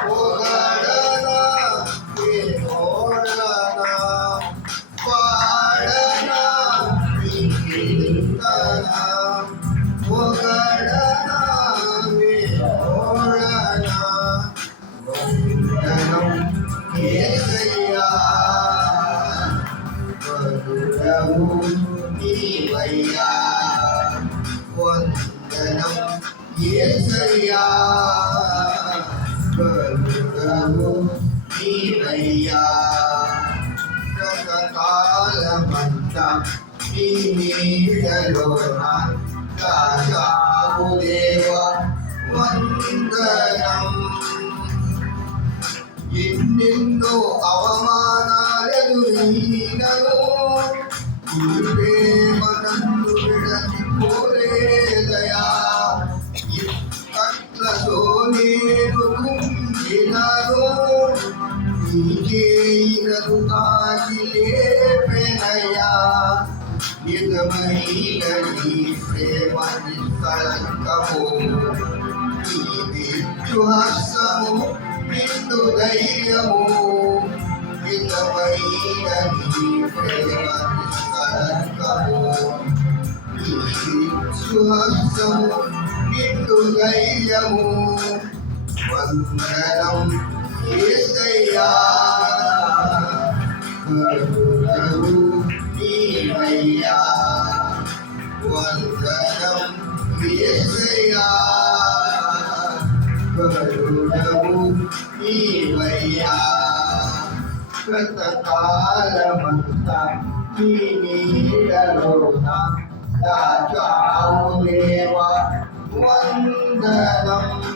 పొగడనా వినోడనా పాడనా నీ కీర్తన పొగడనా వినోడనా వందనం యేసయ్యా వరుడవు నీవయ్యా వందనం యేసయ్యా వరుడవు నీవయ్యా రకకాలమంతా నీ నీడలోన దాచావు దేవా వందనం ఎన్నెన్నో అవమానాలెదురైనను నీ ప్రేమనన్ను విడచిపోలేదయా ఇక్కట్లలో నేను కుంగినను నీకే ఇనను తాకి లేపెనయా నిజమైన నీ ప్రేమ నిష్కళంకము నీ విద్యుహస్తము నిండు ధైర్యము నిజమైన నీ ప్రేమ నిష్కళంకము నీ విద్యుహస్తము నిండు ధైర్యము వందనం యేసయ్యా వరుడవు నీవయ్యా వందనం యేసయ్యా వరుడవు నీవయ్యా గతకాలమంతా నీ నీడలోన దాచావు దేవా వందనం